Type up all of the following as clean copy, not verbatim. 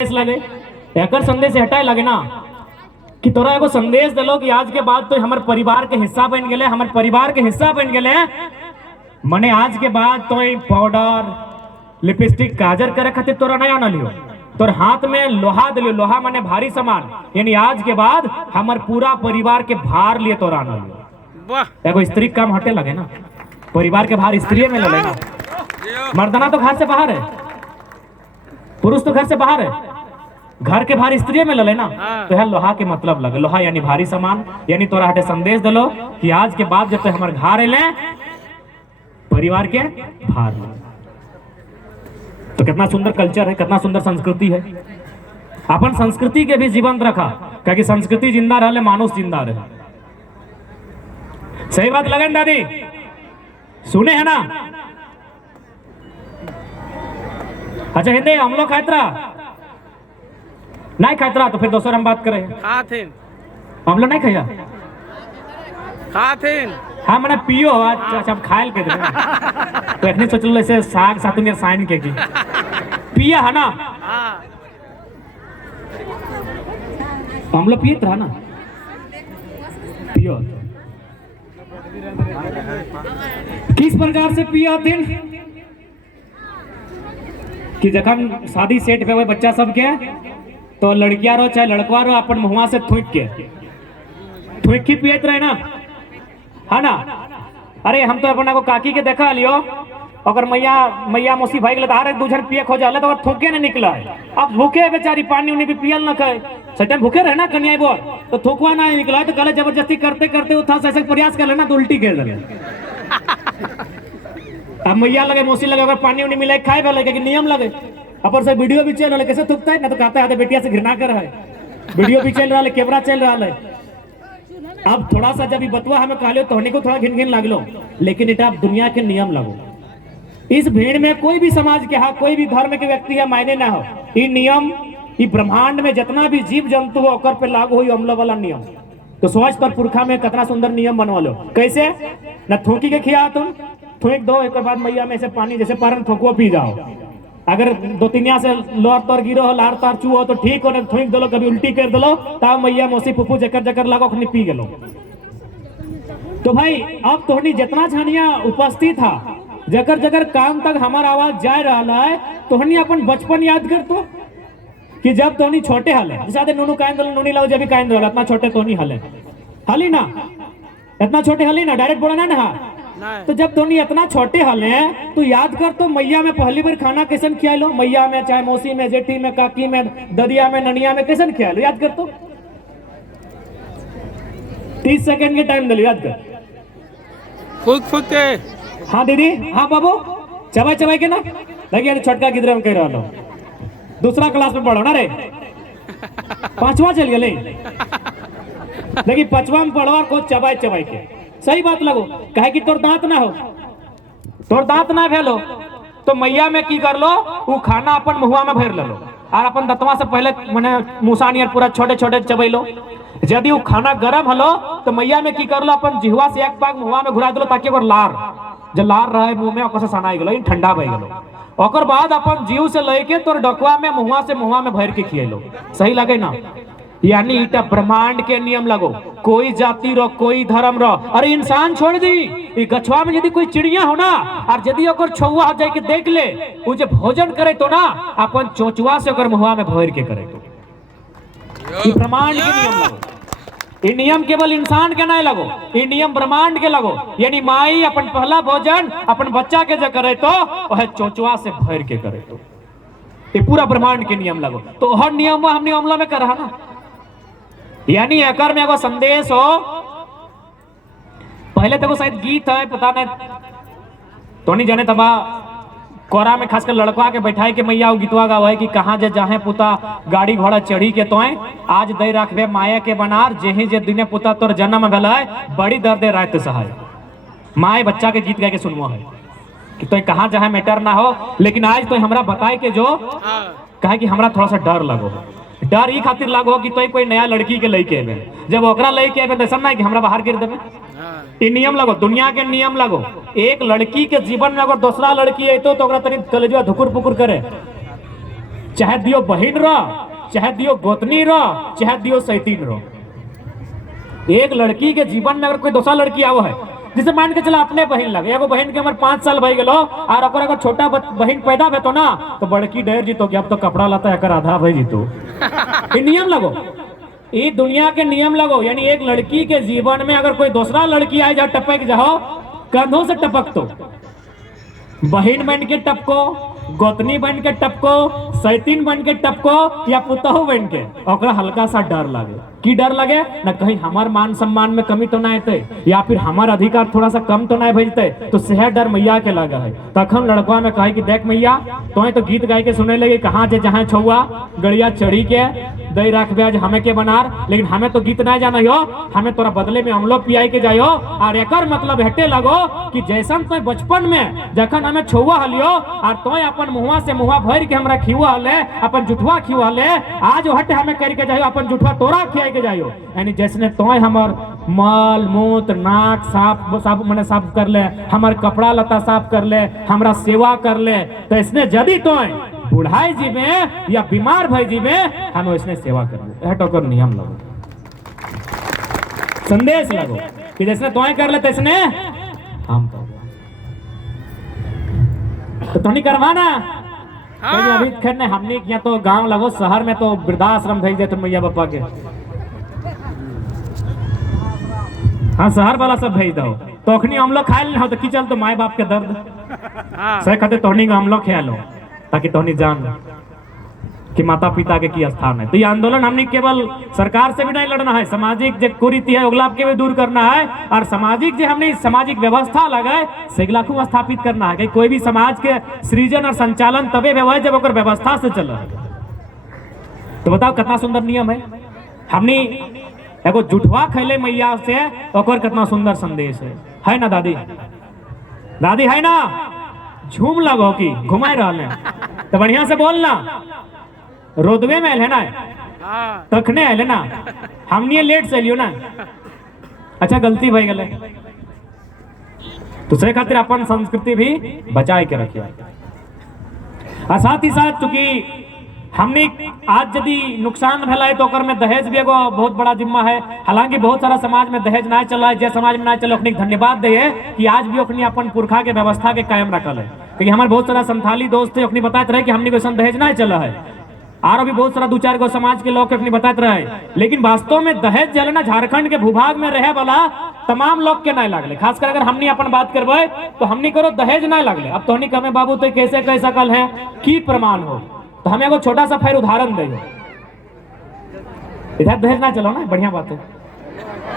लगे एकर संदेश हटाए लगे ना कि तोरा एगो संदेश दिलो कि आज के बाद तो हमारे परिवार के हिस्सा बन गए, हमारे परिवार के हिस्सा बन गए। मने आज के बाद तो पाउडर लिपस्टिक काजर करे खातिर तोरा नया न लियो, तोर हाथ में लोहा दिलियो। लोहा माने भारी सामान, यानी आज के बाद हमारे पूरा परिवार के भार लिए तोरा न लियो। एगो स्त्री काम हटे लगे ना, परिवार के भार स्त्री में ले लेना। मर्दाना तो घर से बाहर है, पुरुष तो घर से बाहर है, घर के भार स्त्री में ले लेना। तो है लोहा के मतलब लगे, लोहा यानी भारी सामान। यानी तोरा हटे संदेश दिलो कि आज के बाद जब हमारे घर एले परिवार के भार ले। तो कितना सुंदर कल्चर है, कितना सुंदर संस्कृति है। अपन संस्कृति के भी जीवंत रखा, क्योंकि संस्कृति जिंदा रहे मानुष जिंदा रहे। सही बात लगे दादी, सुने है ना? अच्छा हिंदी हम लोग खातरा नहीं खातरा, तो फिर दोस्तों हम बात करें। हम लोग नहीं खाया हाँ मैंने पियो आज खायल के तो एखने सोचल ऐसे साग सातु में साइन के की पिया है ना। हम लोग पियत रहा ना, पियो किस प्रकार से पिया थे कि जखन शादी सेट पे बच्चा सब के तो लड़किया रो चाहे लड़कवा रो अपन मुहवा से थूक के पियत रहे ना, है ना। अरे हम तो अपना को काकी के देखा लियो, अगर मैया मौसी भाई गए दूसर पिए खो जाले तो थूके नहीं निकला है। अब भूखे बेचारी पानी उन्हें भी पियल न खाए, सटन भूखे रहे ना कन्या बोल तो थूकवा ना निकला। तो कल जबरदस्ती करते करते उठा से प्रयास कर लेना तो उल्टी कर दे। अब मैया लगे मौसी लगे अगर पानी उन्हें मिले खाए वाले कि नियम लगे। अपन से वीडियो भी चल रहा है, कैसे थूकता है ना, तो कहता है बेटिया से घृणा कर रहा है। वीडियो भी चल रहा है, कैमरा चल रहा है। अब थोड़ा सा जब बतवा हमें कहलो तो को थोड़ा घिन घिन लगलो, लेकिन इटा दुनिया के नियम लगो। इस भीड़ में कोई भी समाज के हा, कोई भी धर्म के व्यक्ति है मायने ना हो। ये नियम ये ब्रह्मांड में जितना भी जीव जंतु हो ओकर पे लागू हुई अमलो वाला नियम। तो सोच पर पुरखा में कितना सुंदर नियम बनवा लो। कैसे न थूकी के खिया, तुम थूक दो, एक बाद मैया में से पानी जैसे पारन थोको पी जाओ। अगर दो तीनिया से लोर तोर गिरो हो, लार तार चू हो तो ठीक हो, थूक दो कभी उल्टी कर दो तब मैया मौसी फुफू जकर जकर लागो पी गलो। तो भाई अब तोहनी जितना छानिया उपस्थित था जकर जकर काम तक हमारा आवाज जा रहा है, तोहनी अपन बचपन याद कर तो कि जब तोहनी छोटे हले, जैसे नूनू कायन दल नूनी लाओ जब भी कायन दल इतना छोटे तोहनी हले हली ना, इतना छोटे हली ना, डायरेक्ट बोला ना। तो जब तोहनी इतना छोटे हले तो याद कर तो मैया में पहली बार खाना कैसे खियालो, मैया में चाहे मौसी में जेठी में काकी में ददिया में ननिया में कैसे खियालो, याद कर तो 30 सेकंड के टाइम दल याद कर। फूक के हाँ दीदी, हाँ बाबू, चबाई चबाई के ना लगे छोटका गिदरे में कह रहा, दूसरा क्लास में पढ़ो ना रे, 5वां चल गए लेकिन 5वां में पढ़वा को चबाई चबाई के। सही बात लगो, कहे कि तोर दांत ना हो, तोर दांत ना भेलो तो मैया में की कर लो, वो खाना अपन मुहुआ में भर लो और अपन दतवा से पहले मैंने मुसानी पूरा छोटे छोटे चबई लो। यदि वो खाना गरम हलो तो मैया में की कर लो, अपन जिहवा से एक पाग मुहुआ में घुरा दो ताकि ओकर लार जो लार रहे मुंह में ओकर से सनाई गेलो, ठंडा भई गेलो। ओकर बाद अपन जीव से लेके तोर डकवा में मुहुआ में भर के खियलो। सही लगे ना? यानी इटा ब्रह्मांड के नियम लगो, कोई जाति रो कोई धर्म रो। अरे इंसान छोड़ दी, गछवा में यदि कोई चिड़िया हो ना और यदि ओकर छौवा हो जाए के देख ले, वो जो भोजन करे तो ना अपन चोचवा से ओकर मुहुआ में भर के करे। तो ब्रह्मांड के नियम लगो, ये नियम केवल इंसान के नहीं लगो, ये नियम ब्रह्मांड के लगो। यानी माई अपन पहला भोजन अपन बच्चा के जो करे तो वह चोचवा से भर के करे। तो ये पूरा ब्रह्मांड के नियम लगो। तो हर नियम हमने अमला में करा ना, यानी एकर में एगो संदेश हो। पहले तो शायद गीत है, पता नहीं तो नहीं जाने तबा कोरा में खासकर लड़का के बैठाए के मैया गीतवा गावे कि कहाँ जे जाहे पुता गाड़ी घोड़ा चढ़ी के तोय आज दे रखबे माया के बनार, जेही जे दिने पुता तोर जन्म भेल है बड़ी दर्द रात सहाय। माए बच्चा के गीत गा के सुनवा है कि तोय कहाँ जाहे मैटर ना हो, लेकिन आज तो हमरा बताए के जो कहे कि हमरा थोड़ा सा डर लगो। डर ई खातिर लागो कि तो कोई नया लड़की के लेके आवे, जब ओकरा लेके आवे तो ना कि हमरा बाहर गिर देवे। ये नियम लगो, दुनिया के नियम लगो। एक लड़की के जीवन में अगर दूसरा लड़की है तो ओकरा तनी कलेजवा धुकुर पुकुर करे, चाहे दियो बहिन रह, चाहे दियो गोतनी रह, चाहे दियो सैतीन रह, एक लड़की के जीवन में अगर कोई दूसरा लड़की आवो है, जिसे मान के चला अपने बहन लगे, एगो बहन के उम्र 5 साल भई गेलो और ओकर अगर छोटा बहन पैदा भेतो ना तो बड़की डर जीतो कि अब तो कपड़ा लता एकर आधा भई जीतो। ये नियम लगो, ये दुनिया के नियम लगो। यानी एक लड़की के जीवन में अगर कोई दूसरा लड़की आए जा टपक जाओ, कंधों से टपक तो बहन बन के टपको, गोतनी बन के टपको, सैतीन बन के टपको या पुतहु बन के, ओकरा हल्का सा डर लगे। की डर लगे ना कहीं हमार मान सम्मान में कमी तो ना आते या फिर हमार अधिकार थोड़ा सा कम तो ना भेजते, तो सेह डर मैया के लगा है। तखन लड़का में कहे कि देख मैया तो गीत गाय के सुने लगे, कहाँ जे जहाँ छुआ गड़िया चढ़ी के दई राख ब्याज हमें के बनार, लेकिन हमें तो गीत ना जाना हो, हमें तोरा बदले में अमलो पियाई के जायो। और एकर मतलब हेटे लगो कि जैसन तो बचपन में जखन हमें छुआ हलियो और तो अपन मुँहा से मुँहा भर के हमरा खिवा हले, अपन जुठवा खिवा हले, आज हटे हमें करके जायो अपन जुठवा तोरा खियाई के जायो। यानी जैसने तोय हमर मल मूत्र नाक साफ मने साफ कर ले, हमार कपड़ा लता साफ कर ले, हमरा सेवा कर ले, तो इसने यदि तोय बुढ़ाई जी में या बीमार भाई जी में हमें इसने सेवा कर ले। टोकर नियम लगो, संदेश लगो कि जैसने तोय कर ले तैसने हम कर, तो तोनी करवाना। हाँ। अभी खैर नहीं हमने किया तो गांव लगो, शहर में तो वृद्धाश्रम भेज दे तुम मैया बापा के। हाँ शहर वाला सब भेज दो, तो अखनी हम लोग खाए हो तो की चल तो माए बाप के दर्द सही खाते तोहनी को हम लोग खिया लो, ताकि तोहनी जान कि माता पिता के की स्थान है। तो ये आंदोलन हमने केवल सरकार से भी नहीं लड़ना है, सामाजिक जो कुरीति है उगलाप के भी दूर करना है, और सामाजिक जो हमने सामाजिक व्यवस्था लगा सेगलाखू स्थापित करना है कि कोई भी समाज के सृजन और संचालन तबे व्यवहार जब ओकर व्यवस्था से चल। तो बताओ कितना सुंदर नियम है। हमने एगो जुठवा खैले मैया से ओकर कितना सुंदर संदेश है ना दादी? दादी है ना? झूम लगो कि घुमाए रहले तो बढ़िया से बोलना। रोदवे में है ना, तखने है ना, हमने लेट से लियो ना। अच्छा गलती भई गले तो से खातिर अपन संस्कृति भी बचाए के रखिए। और साथ ही साथ चूंकि हमने आज यदि नुकसान भला तो ओकर में दहेज भी एगो बहुत बड़ा जिम्मा है। हालांकि बहुत सारा समाज में दहेज ना चला है, जे समाज में ना चले ओखनी धन्यवाद दे कि आज भी ओखनी अपन पुरखा के व्यवस्था के कायम रखल है। क्योंकि हमारे बहुत सारा संथाली दोस्त थे, ओखनी बताते रहे कि हमने वैसा दहेज ना चला है, और भी बहुत सारा 2-4 गो समाज के लोग अपनी बताते रहे। लेकिन वास्तव में दहेज जल ना झारखंड के भूभाग में रहे वाला तमाम लोग के नहीं लगले। खासकर अगर हमने अपन बात करबे तो हमने करो दहेज नहीं लगले। अब तो हमने कहे बाबू तो कैसे कह सकल है की प्रमाण हो, तो हमें एगो छोटा सा फिर उदाहरण दे। इधर दहेज ना चलो ना, बढ़िया बात है,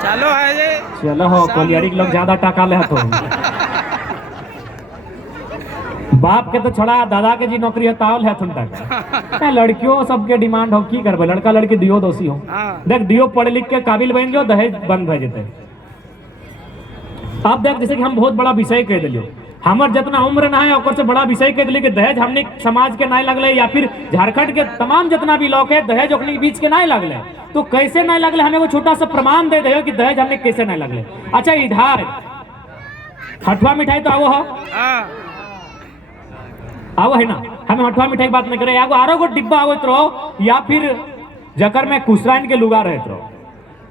चलो है ये चलो हो कोलियारी के लोग ज्यादा टाका ले तो बाप के तो छोड़ा दादा के जी नौकरी है तावल है तक लड़कियों सबके डिमांड हो की करबे, लड़का लड़की दियो दोषी हो। देख दियो पढ़े लिख के काबिल बन गयो, दहेज बंद भे जेते। अब देख जैसे कि हम बहुत बड़ा विषय कह दिलियो, हमार जितना उम्र ना है ओकर से बड़ा विषय कह दिलियो कि दहेज हमने समाज के नहीं लगले, या फिर झारखंड के तमाम जितना भी लोग है दहेज ओखनी के बीच के नहीं लगले। तो कैसे नहीं लगले हमें वो छोटा सा प्रमाण दे दे कि दहेज हमने कैसे नहीं लगले। अच्छा इधर हठवा मिठाई तो आवो हो, आवो है ना, हमें हठवा मिठाई बात नहीं करे। एगो आरो को डिब्बा आवत रहो, या फिर जकर में कुसराइन के लुगा रहत रहो,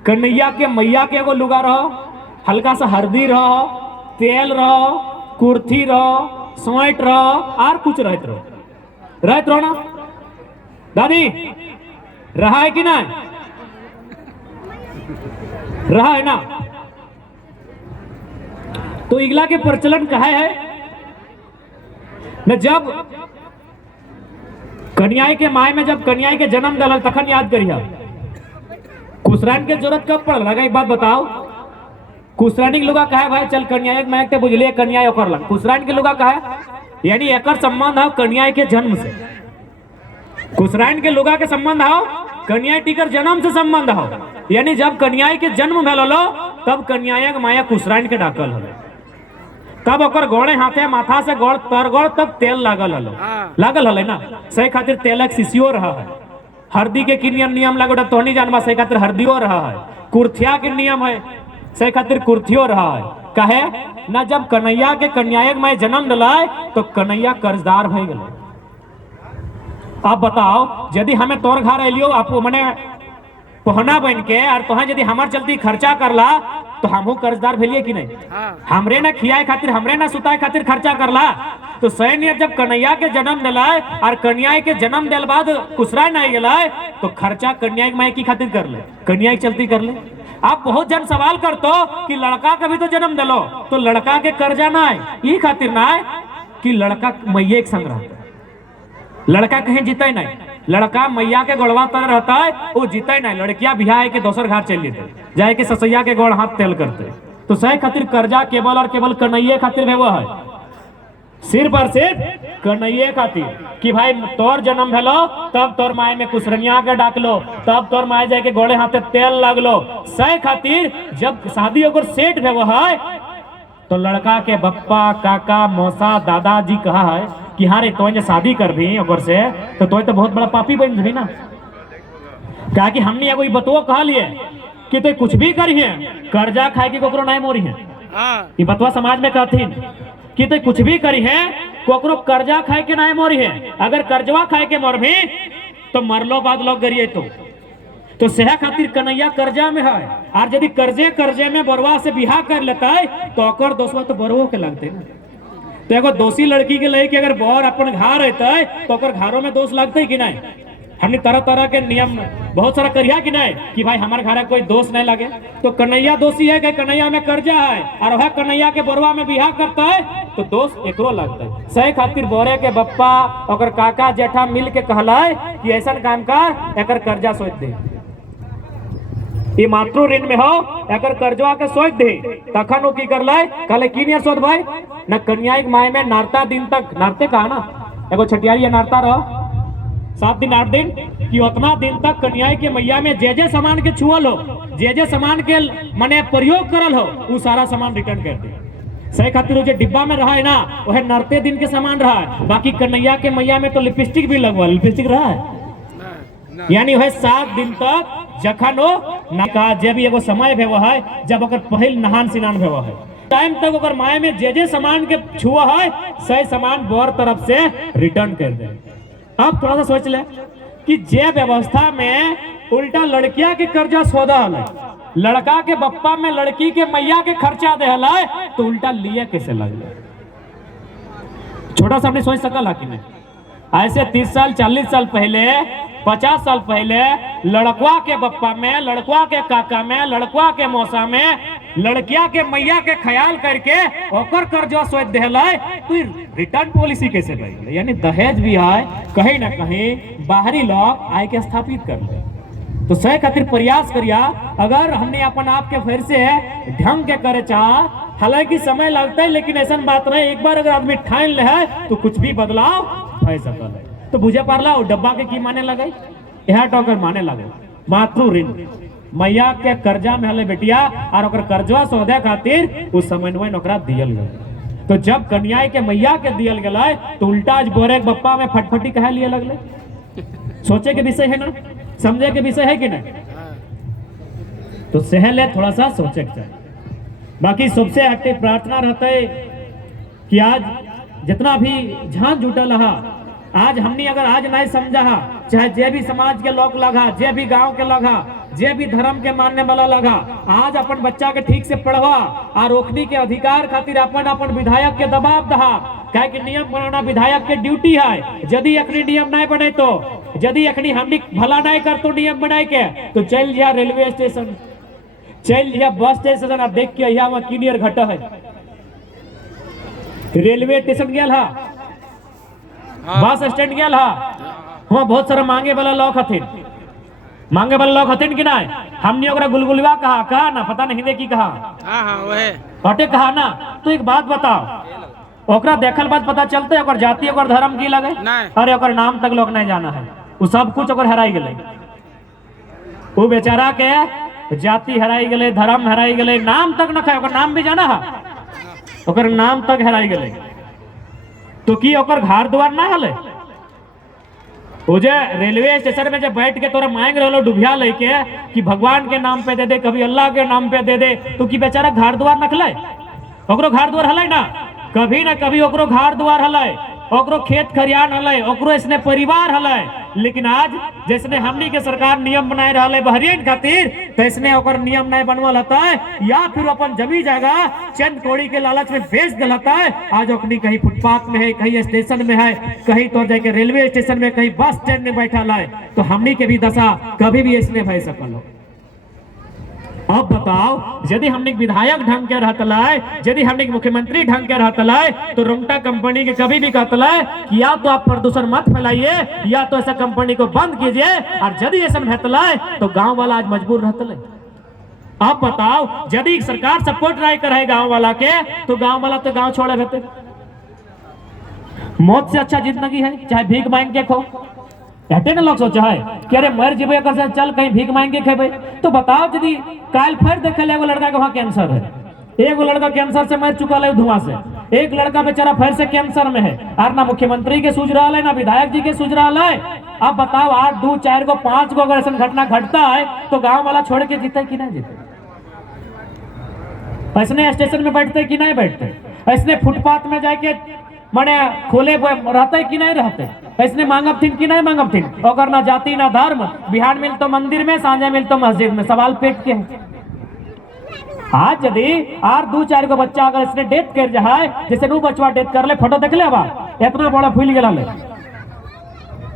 कन्हैया के मैया के एगो लुगा रहो, हल्का सा हल्दी रहो, तेल रहो, कुर्थी रहो, सोइट रहो, और कुछ रहत रहो ना दादी? रहा है कि नहीं? रहा है ना? तो इगला के प्रचलन कहा है न, जब कन्याई के माय में जब कन्याई के जन्म दल तखन याद करिया कुसराइन के जरूरत कब पड़ लगा। एक बात बताओ, कुसराइन के लोग कहा भाई चल कन्याई मैं एक बुझलिए कन्याई ओकर लग, कुसराइन के लोग कहा यानी एकर संबंध है कन्याई के जन्म से। कुसराइन के लोग के संबंध है कन्याई टीकर जन्म से संबंध हो, यानी जब कन्याई के जन्म भल तब कन्याई माया कुसराइन के डाकल हलो, तब ओकर गोड़े हाथे माथा से गोड़ तर गोड़ तक तेल लागल हले ना। सही खातिर तेलक शिशियो रहा है, हरदी के की नियम लागो तोहनी जानबा, सही खातिर हरदियो रहा है, कुर्थिया के नियम है, सही खातिर कुर्थियो रहा है। कहे ना जब कन्हैया के कन्यायक में जन्म दिलाय तो कन्हैया कर्जदार भई गेले, आप बताओ यदि हमें तोर घर अलियो आप मने पहना बन के और तोहा यदि हमार चलती खर्चा करला तो हमहू कर्जदार भेलिए कि नहीं। हाँ हमरे ना खियाए खातिर हमरे ना सुताए खातिर खर्चा करला। तो सैन्य जब कन्हैया के जन्म दिलाए और कन्या के जन्म दिल बाद कुसरा नहीं गलाए तो खर्चा कन्या के माई की खातिर कर ले, कन्या की चलती कर ले। आप बहुत जन सवाल करतो कि लड़का का भी तो जन्म दिलो तो लड़का के कर्जा ना है, ये खातिर ना है कि लड़का मैया एक संग रहता है, लड़का कहीं जीते नहीं, लड़का मैया के गोड़वा तर रहता है वो जीते नहीं, लड़कियां बिहार के दोसर घर चल जेते जाए के ससैया के गोड़ हाथ तेल करते। तो सही खातिर कर्जा केवल और केवल कन्हैया खातिर है, वो है सिर्फ और सिर्फ कन्हैया खातिर कि भाई तोर जन्म भेलो तब तोर माए में कुसरनिया के डाक लो, तब तोर माए जाए के गोड़े हाथे तेल लगलो। सही खातिर जब शादी ओकर सेट भेवो है तो लड़का के बप्पा काका मौसा दादाजी कहा है कि हाँ रे तो शादी कर भी ओकर से तो बहुत बड़ा पापी बन भी ना। क्या कि हमने एगो बतुओ कहा लिए कि तो कुछ भी करिए कर्जा खाए के कोकरो नहीं मोरी है, ये बतवा समाज में कहथिन कि तो कुछ भी करी है कोकरो कर्जा खाए के नहीं मोरी है। अगर कर्जवा खाए के मोर भी तो मरलो बाद लोग गरिए तो सेहा खातिर कन्हैया कर्जा में है। और यदि कर्जे में बरवा से बिहार कर लेता है तो ओकर दोस्तवा तो बरवो के लगते ना। तो एगो दोषी लड़की के लेके अगर बर अपन घर रहता है तो ओकर घरों में दोष लगते कि नहीं। हमने तरह तरह के नियम बहुत सारा करिया कि नहीं कि भाई हमारे घर कोई दोष नहीं लगे। तो कन्हैया दोषी है कि कन्हैया में कर्जा है और वह कन्हैया के बरवा में बिहार करता है तो दोष एकरो लगता है। सही खातिर बोरे के बप्पा और काका जेठा मिल के कहलाए कि ऐसा काम कर एकर कर्जा सोच दे, ये मातृ ऋण में हो एकर कर्जवा के सोच दे। तखन वो की कर लाए कहले की नहीं सोच भाई न कन्या के माए में नारता दिन तक नारते कहा ना एगो छठियारी नारता रहो 7 दिन 8 दिन कि उतना दिन तक कन्या के मैया में जे सामान के छुअल हो जे सामान के माने प्रयोग करल हो वो सारा सामान रिटर्न कर दे। सही खातिर जो डिब्बा में रहा है ना वह नरते दिन के सामान रहा है। बाकी कन्हैया के मैया में तो लिपस्टिक भी लगवा लिपस्टिक रहा है, यानी वह 7 दिन तक जखन हो ना जे भी एगो समय भेव है जब ओकर पहिल नहान सिनान भेव है टाइम तक ओकर माए में जे सामान के छुआ है सही सामान बर तरफ से रिटर्न कर दे। अब थोड़ा सा सोच ले कि जे व्यवस्था में उल्टा लड़किया के कर्जा सौदा है, लड़का के बप्पा में लड़की के मैया के खर्चा दे तो उल्टा लिए कैसे लगे। छोटा सा अपने सोच सकल कि नहीं। ऐसे 30 साल 40 साल पहले 50 साल पहले लड़कवा के बप्पा में लड़कवा के काका में लड़कवा के मौसा में लड़किया के मैया के ख्याल करके ओकर कर्जा सोच देला तो रिटर्न पॉलिसी कैसे रही। यानी दहेज भी है कहीं ना कहीं बाहरी लोग आय के स्थापित कर ले। तो सही खातिर प्रयास करिया अगर हमने अपन आप के फिर से ढंग के करे चाह, हालांकि समय लगता है लेकिन ऐसा बात नहीं, एक बार अगर आदमी ठान ले है तो कुछ भी बदलाव हो सकता है। तो बुझे पारला डब्बा के की माने लगे यह टोकर माने लगे मातृ ऋण मैया के कर्जा में हले बेटिया और ओकर कर्जवा सौदे खातिर उस समन्वय ओकरा दियल गए। तो जब कन्या के मैया के दियल गए तो उल्टा आज बोरे के बप्पा में फटफटी कहे लिए लगले। सोचे के विषय है ना, समझे के विषय है कि नहीं। तो सहले थोड़ा सा सोचे के चाहिए। बाकी सबसे हटे प्रार्थना रहता है कि आज जितना भी झांझ जुटल है आज हमने अगर आज नहीं समझा चाहे जे भी समाज के लोग लगा जे भी गांव के लगा जे भी धर्म के मानने वाला लगा आज अपन बच्चा के ठीक से पढ़वा और रोकने के अधिकार खातिर अपन अपन विधायक के दबाव दहा कहे कि नियम बनाना विधायक के ड्यूटी है। यदि अखनी नियम नहीं बने तो यदि अखनी हमनी भला नहीं कर तो नियम बनाए के तो चल जा रेलवे स्टेशन चल जा बस स्टेशन और देख के यहाँ क्लियर घट है रेलवे स्टेशन गया बस स्टैंड गया वहाँ बहुत सारा मांगे वाला लोग हथिन मांगे वाला लोग हथिन कि नहीं। हमने ओकरा गुलगुलवा कहा ना पता नहीं हिंदी की कहा हटे कहा ना। तो एक बात बताओ ओकरा देखल बात पता चलते ओकर जाति ओकर धर्म की लगे अरे ओकर नाम तक लोग नहीं जाना है वो सब कुछ ओकर हराई गए वो बेचारा के जाति हराई गए धर्म हराई गए नाम तक न खाए ओकर नाम भी जाना है ओकर नाम तक हराई गए। तो की ओकर घर द्वार ना हले वो जे रेलवे स्टेशन में जब बैठ के तोरा मांग रहे डुबिया लेके कि भगवान के नाम पे दे दे कभी अल्लाह के नाम पे दे दे तो कि बेचारा घर द्वार नखले ओकरो घर द्वार हले ना कभी ना कभी ओकरो घर द्वार हले ओकरो खेत खरियान हले, ओकरो इसने परिवार हले, लेकिन आज जैसने हमनी के सरकार नियम बनाए रहले बहरीन खातिर, तो इसने ओकर नियम नहीं बनवल हता या फिर अपन जमी जगह चंद कोड़ी के लालच में बेच दिल हता। आज ओकनी कहीं फुटपाथ में है, कहीं स्टेशन में है, कहीं तो जाके रेलवे स्टेशन में, कहीं बस स्टैंड में बैठा है। तो हमनी के भी दशा कभी भी इसने भय सकल हो। अब बताओ, यदि हमने विधायक ढंग के रहतलाय, यदि हमने मुख्यमंत्री ढंग के रहतलाय, तो रुंगटा कंपनी के कभी भी कहतलाय कि या तो आप प्रदूषण मत फैलाइए या तो ऐसा कंपनी को बंद कीजिए, और यदि ऐसा रहतलाय तो गांव वाला आज मजबूर रहतले। अब बताओ, यदि सरकार सपोर्ट नहीं करे गांव वाला के, तो गांव वाला तो गांव छोड़े रहते। मौत से अच्छा जिंदगी है, चाहे भीख मांग के खो। कहते ना लोग सोचा है कि अरे मर जीवे कर से चल कहीं भीख मांग के खेबे। तो बताओ, यदि काल फिर देखे एगो लड़का के वहां कैंसर है, एगो लड़का कैंसर से मर चुका है धुआं से, एक लड़का बेचारा फिर से कैंसर में है, और ना मुख्यमंत्री के सूझ रहा है ना विधायक जी के सूझ रहा है। अब बताओ, 8 2 4 को 5 को अगर ऐसा घटना घटता है तो गांव वाला छोड़ के जीते कि नहीं जीते? ऐसने स्टेशन में बैठते कि नहीं बैठते? ऐसने फुटपाथ में जाके माने खोले रहते कि नहीं रहते? ऐसने मांगब थीन कि नहीं मांगब थीन? अगर ना जाति ना धर्म, बिहार मिल तो मंदिर में, सांझे मिल तो मस्जिद में, सवाल पेट के है। आज यदि 8 2 4 को बच्चा अगर इसने डेथ कर जाए, जैसे नु बचवा डेथ कर ले, फोटो देख ले बा, इतना बड़ा फूल गया ले,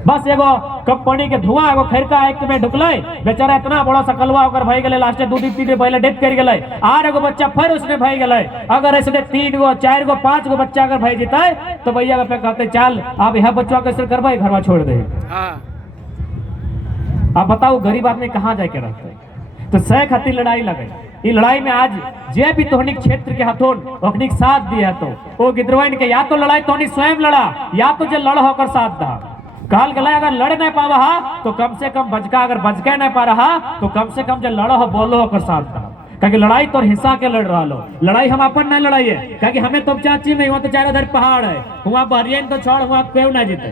बस एगो कंपनी के धुआं एगो खैरका एक में ढुकले, बेचारा इतना बड़ा सकलवा होकर भई गेले, लास्ट 2 दिन 3 दिन पहले डेथ कर गेले, आर एगो बच्चा फिर उसने भई गेले। अगर ऐसे 3 गो 4 गो 5 गो बच्चा अगर भई जेता तो भैया पे कहते चल अब यह बच्चा कैसे करबे, घरवा छोड़ दे। अब बताओ, गरीब आदमी कहाँ जाके रहते? तो सह खातिर लड़ाई लगे। ये लड़ाई में आज जे भी तोहनिक क्षेत्र के हथोन ओखनिक साथ दिया, तो वो गिद्रवन के या तो लड़ाई तोहनी स्वयं लड़ा, या तो जे लड़ होकर साथ दा। कहल गला अगर लड़ नहीं पावा तो कम से कम बचका, अगर बचके नहीं पा रहा तो कम से कम जो लड़ो हो बोलो होकर साथ दा। क्योंकि लड़ाई तो हिस्सा के लड़ रहा लो, लड़ाई हम अपन नहीं लड़ाई है। क्योंकि हमें तो चाची में, वहाँ तो चारों उधर पहाड़ है, वहाँ बहरियन तो छोड़, वहाँ क्यों ना जीते।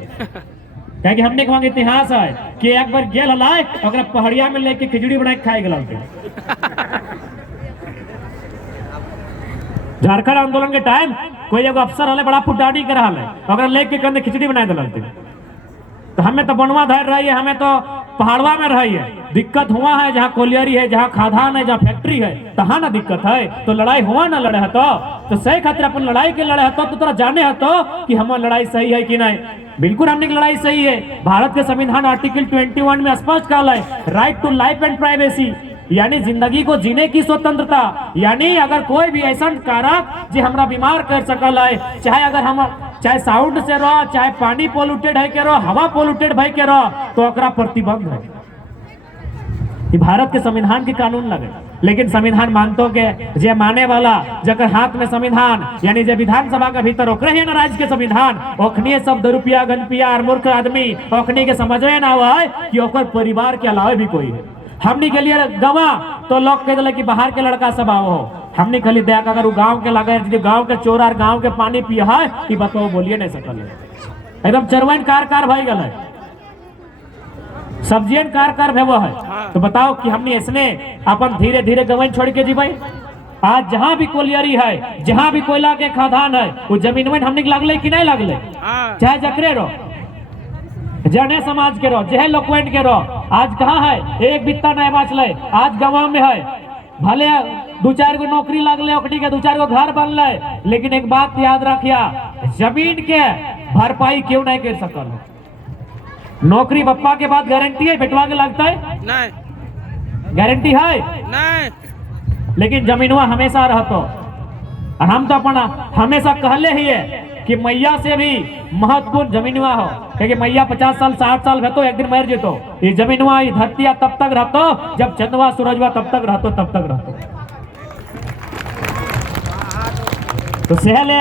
क्योंकि हमने वहाँ इतिहास है कि एक बार गेल हलाय, अगर पहाड़िया में लेके खिचड़ी बना के खाए गल। झारखंड आंदोलन के टाइम कोई एगो अफसर हले बड़ा फुटानी कर रहा है, अगर लेके कंधे खिचड़ी बनाए दिल। तो हमें तो बनवा धैर रही है, हमें तो पहाड़वा में रही है। दिक्कत हुआ है जहाँ कोलियरी है, जहाँ खादान है, जहाँ फैक्ट्री है, तहाँ ना दिक्कत है। तो लड़ाई हुआ ना लड़े है तो सही खातिर अपन लड़ाई के लड़े है तो तोरा जाने है तो कि हमारी लड़ाई सही है कि नहीं। बिल्कुल हमने की लड़ाई सही है। भारत के संविधान आर्टिकल 21 में स्पष्ट कहा है right to life and privacy, यानी जिंदगी को जीने की स्वतंत्रता। यानी अगर कोई भी ऐसा कारक जो हमरा बीमार कर सकल है, चाहे अगर हम चाहे साउंड से रहो, चाहे पानी पोल्यूटेड है के रहो, हवा पोल्यूटेड है के रहो, तो ओकरा प्रतिबंध है। ये भारत के संविधान के कानून लगे। लेकिन संविधान मानतो के जे माने वाला जकर हाथ में संविधान, यानी जे विधानसभा के भीतर ओकरे है ना राज्य के संविधान, ओखनी सब दरुपिया गनपिया और मूर्ख आदमी ओखनी के समझ में ना हुआ है कि ओकर परिवार के अलावा भी कोई है। हमनी के लिए गवा तो लोग कह दिले कि बाहर के लड़का सब आओ, हमने खाली दया अगर वो गांव के लगे, गांव के चोर और गांव के पानी पिया है कि बताओ, बोलिए नहीं सकल, एकदम चरवाइन कार भाई गल है, सब्जियन कार भेवो है। तो बताओ कि हमने इसने अपन धीरे धीरे गवन छोड़ के जी भाई। आज जहाँ भी कोलियरी है, जहाँ भी कोयला के खादान है, वो जमीन में हमने लगले कि नहीं लगले, चाहे जकरे रो, जने समाज के रो, जहे लोकवेंट के रो, आज कहाँ है? एक बित्ता नहीं बाँचले, आज गाँव में है। भले 2 4 गो नौकरी लगले, ओकनी के 2 4 गो घर बनले, लेकिन एक बात याद रखिया, जमीन के भरपाई क्यों नहीं कर सकल। नौकरी बप्पा के बाद गारंटी है, बेटवा के लगता है नहीं, गारंटी है नहीं, लेकिन जमीनवा हमेशा रहतो। और हम तो अपना हमेशा कहले ही है कि मैया से भी महत्वपूर्ण जमीनवा हो, क्योंकि मैया 50 साल 60 साल रहतो, एक दिन मर जेतो। ये जमीनवा ये धरतिया तब तक रहतो जब चंदवा सूरजवा तब तक रहतो। तो सहले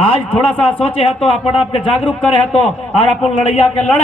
आज थोड़ा सा सोचे है तो अपन आपके जागरूक करे है तो, और अपन लड़ैया के लड़े।